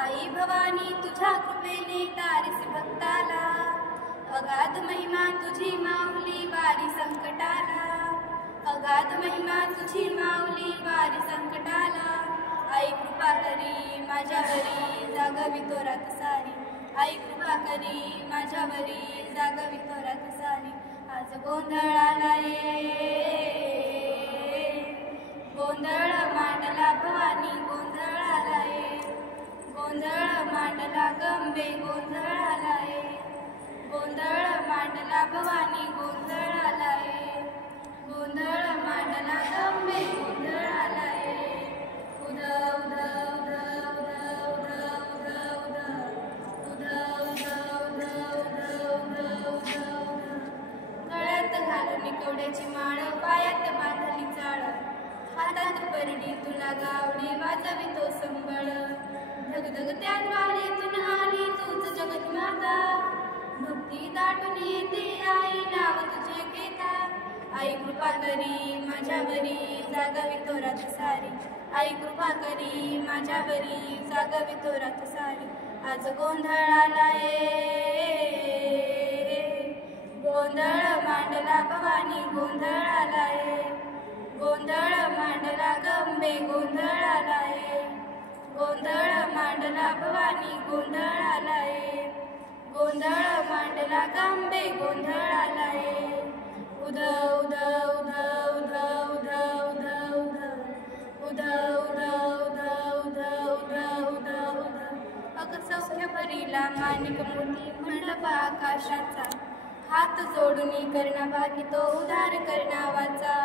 आई भवानी तुझ्या कृपेने तारीस भक्ताला, अगाध महिमा तुझी माऊली वारी संकटाला, अगाध महिमा तुझी माऊली वारी संकटाला. आई कृपा करी माझ्यावरी जागवी तोरात सारी, आई कृपा करी माझ्यावरी जागवी तोरात सारी. आज गोंधळाला गोंधळ मांडला भवानी गोंधळाला गोंधळ मांडला गंबे गोंधळाला गोंधळ मांडला भवानी गोंधळाला गोंधळ मांडला गंबे गोंधळाला. उद उद उद उद उद उद उद उद उद उद उद उद. गळ्यात घालून कवड्याची माळ, पायात बांधली चाळ, हातात परडी तुला गावडी वाजवितो संबळ. धगधगत्या ज्वालेतून आली तूच जगत माता, भक्ती दाटून येते आई नाव तुझे घेता. आई कृपा करी माझ्यावरी जागवी तोरात सारी, आई कृपा करी माझ्यावरी जागवी तोरात सारी. आज गोंधळाला गोंधळ मांडला भवानी गोंधळाला गोंधळ मांडला गंबे गोंधळाला गोंधळ मांडला भवानी गोंधळाला गोंधळ मांडला गंबे गोंधळाला. उद उद उद उद उद उद उद उद उद उद उद उद उद. अग सौख्य भरीला माणिक मोती मंडप आकाशाचा, हात जोडून करणा भागितो उदार करना वाचा.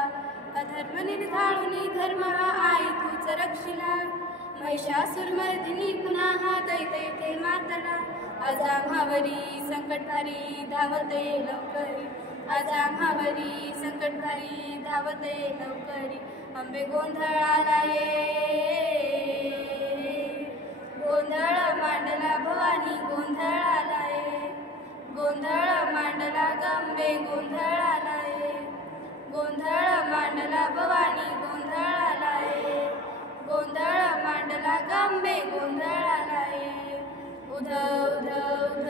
अधर्म निर्धाळून धर्म हा आई तूच रक्षिला, महिषासुरमर्दिनी पुन्हा हा दैते मातला. आज आम्हावरी संकट भारी धावते लवकरी, आज आम्हावरी संकट भारी धावते लवकरी. अंबे गोंधळाला गोंधळ मांडला भवानी गोंधळाला गोंधळ मांडला गंबे गोंधळाला गोंधळ मांडला भवानी गोंधळाला गोंधळ मांडला गंबे गोंधळाला. उद उद उद